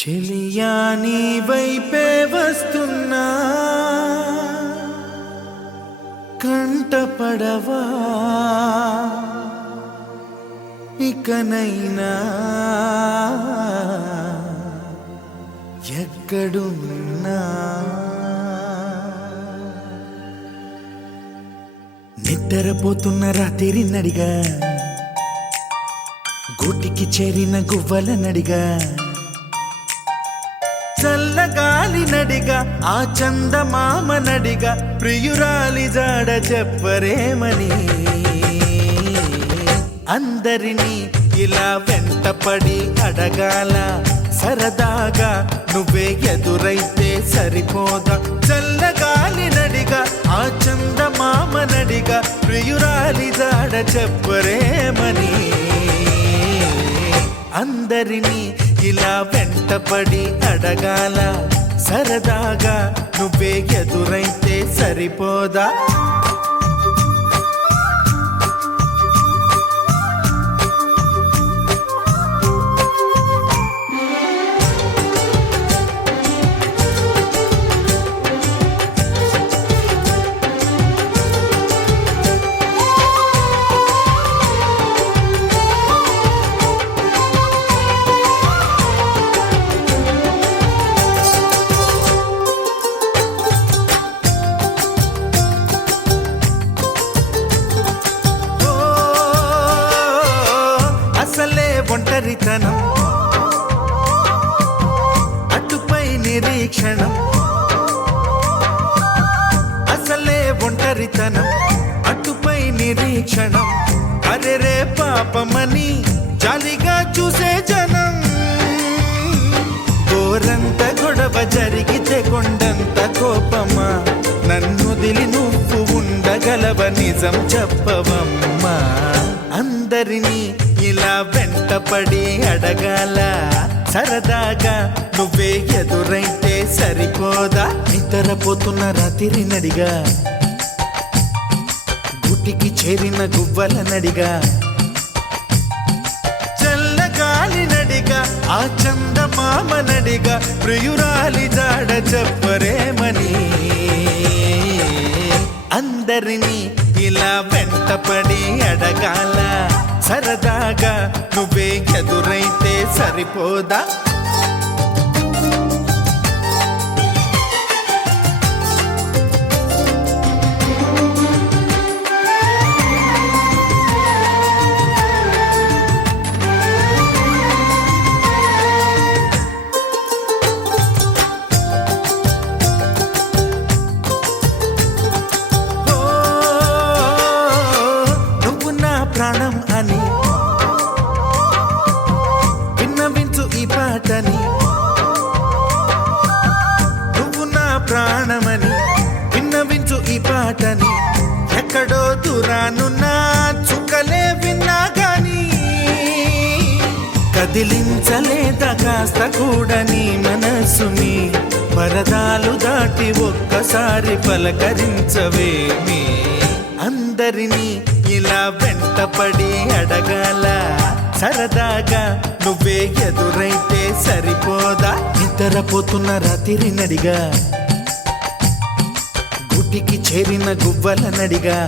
చెలియా నీ వైపే వస్తున్నా కంటపడవా ఇకనైనా ఎక్కడున్నా నిద్రపోతున్న రాత్రి నడిగా గూటికి చేరిన గువ్వల నడిగా చల్లగాలి నడిగా ఆ చందమామ నడిగా ప్రియురాలి జాడ చెప్పరేమని అందరినీ ఇలా వెంటపడి అడగాల సరదాగా నువ్వే ఎదురైతే సరిపోదా చల్లగాలి నడిగా ఆ చందమామ నడిగా ప్రియురాలి జాడ చెప్పరేమని అందరినీ ఇలా వెంటపడి అడగాల సరదాగా నువ్వే ఎదురైతే సరిపోదా ఒంటరితనం అటుపై నిరీక్షణం అసలే ఒంటరితనం అటుపై నిరీక్షణం అరెరే పాపమని జాలిగా చూసే జనం గోరంత గొడవ జరిగితే కొండంత కోపమా నన్నుదిలి నువ్వు ఉండగలవ నిజం చెప్పవమ్మా అందరినీ ఇలా వెంటపడి అడగాల సరదాగా నువ్వే ఎదురైతే సరిపోదా నిద్రపోతున్న రాత్రి నడిగా గుటికి చేరిన గువ్వల నడిగా చల్లగాలి నడిగా ఆ చందమామ నడిగా ప్రియురాలి జాడ చెప్పరేమని అందరినీ ఇలా వెంటపడి అడగాల సరదాగా నువ్వే ఎదురైతే సరిపోదా ప్రాణం అని విన్నవించు ఈ పాటని నువ్వు నా ప్రాణమని విన్నవించు ఈ పాటని ఎక్కడో దూరానున్నా చుక్కలే విన్నా గాని కదిలించలేదా కాస్త కూడా నీ మనసుని పరదాలు దాటి ఒక్కసారి పలకరించవేమి అందరినీ ఇలా వెంటపడి అడగాల సరదాగా నువ్వే ఎదురైతే సరిపోదా నిద్రపోతున్న రాత్రి నడిగా గుటికి చేరిన గువ్వల నడిగా